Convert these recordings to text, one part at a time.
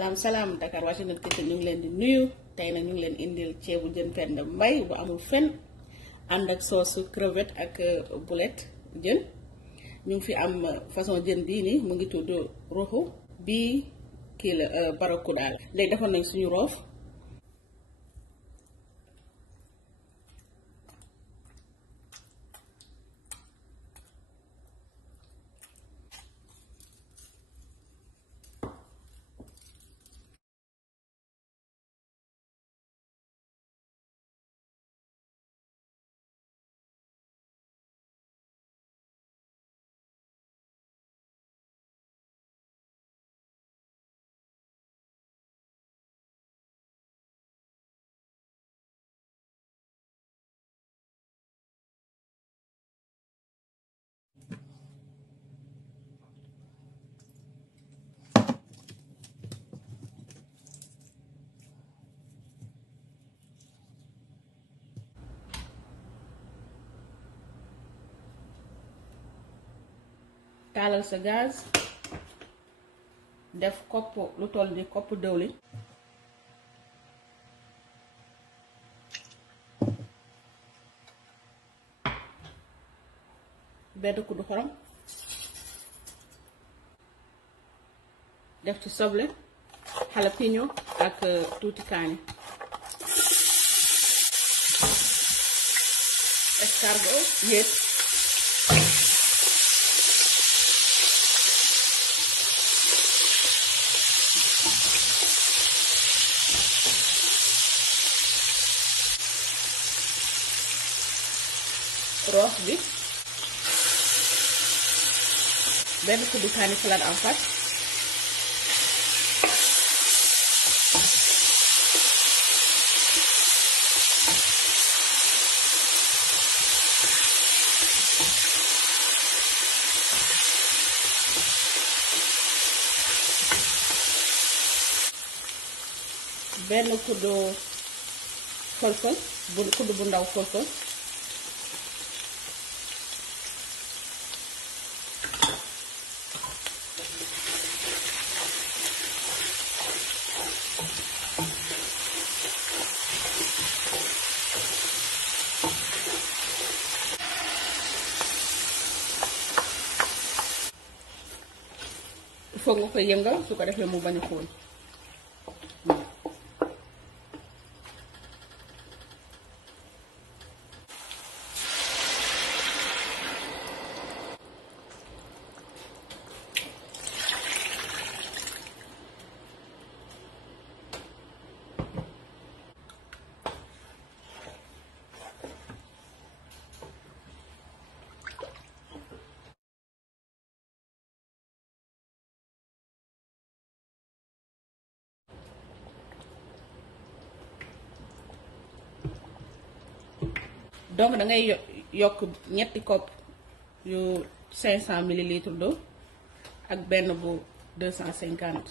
Salam Dakar Washington Kitchen ñu ngi leen di nuyu tey nag ñu ngi leen indil ceebu jën Penda Mbaye bu amul fen ànd ak soosu crevette ak boulet jën ñu ngi fi am façon jën bii nii mu ngi tudd roxu bii kii la barakuda la léegi defoon nañ suñu roof taalal sa gaz def kopp lu toll ni kopp dëwlin benn kuddu xorom def ci soble jalapeno ak tuuti kaani escargot yéet roof bi benn kuddu kaani salade en pâte benn kuddu fël-fël kuddu bu ndaw fël-fël foog nga koy yëngal su ko defee mu bañ a xóol donc da ngay yokk ñetti kopp yu 500 millilitres d'eau ak benn bu 250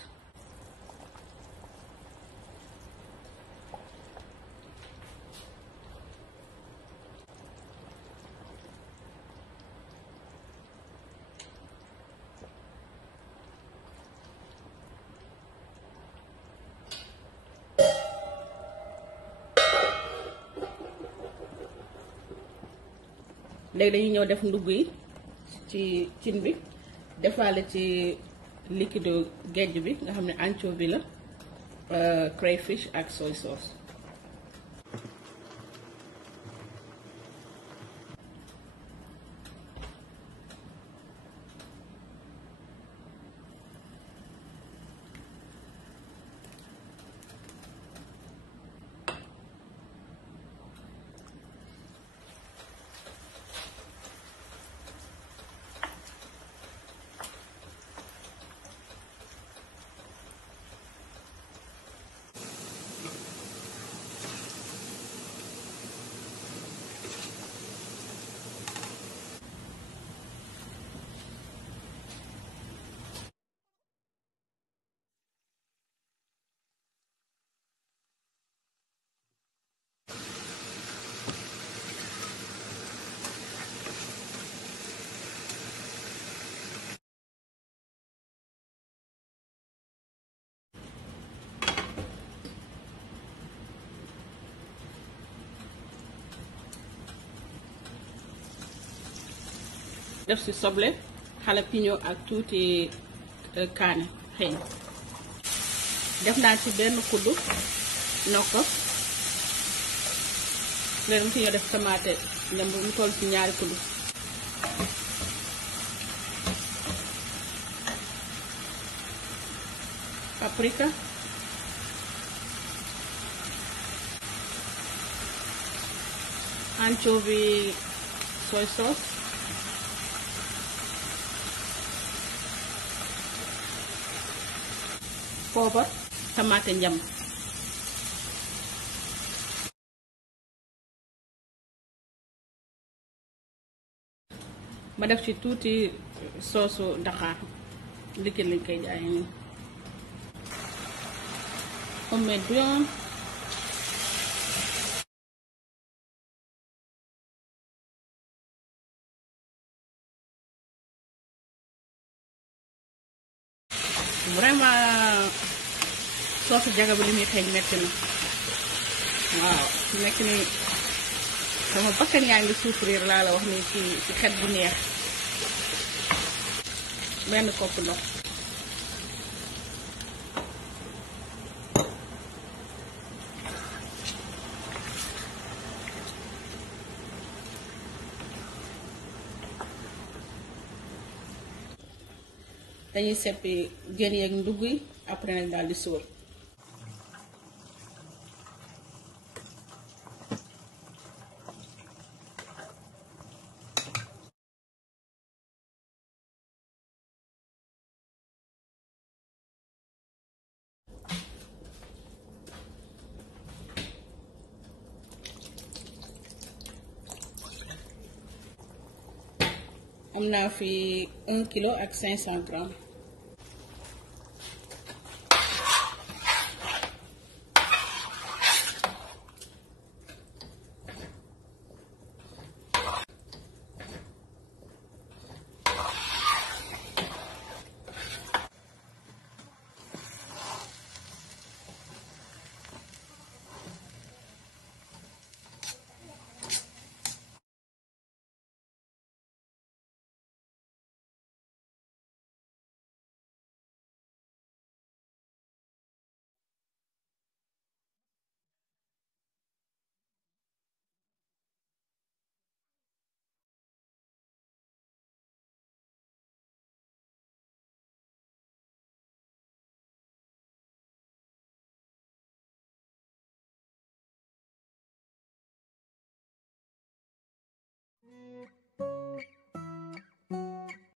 léegi dañuy ñëw def ndugg yi ci cin bi defaale ci liquide géej bi nga xam ne anchovy la crayfish ak soy sauce def ci soble jalapeno ak tuuti kaane xeeñ. def naa ci benn kuddu nokkos léegi mu ci ñoo def tomate ñam mu toll ci ñaari kuddu. paprika, anchovy soy sauce, poobar, tomate njam. ma def ci tuuti soosu Dakar liquide lañ koy jaay nii. on met bien. Vraiment soosu jaga bi li muy xeeñ metti na waaw su nekk ni sama bakkan yaa ngi souffrir laa la wax ni ci xet bu neex. benn kopp ndox. dañuy seppi jën yeeg ndugg yi après nag daal di sóor. am naa fi 1 kilo ak 500 grammes.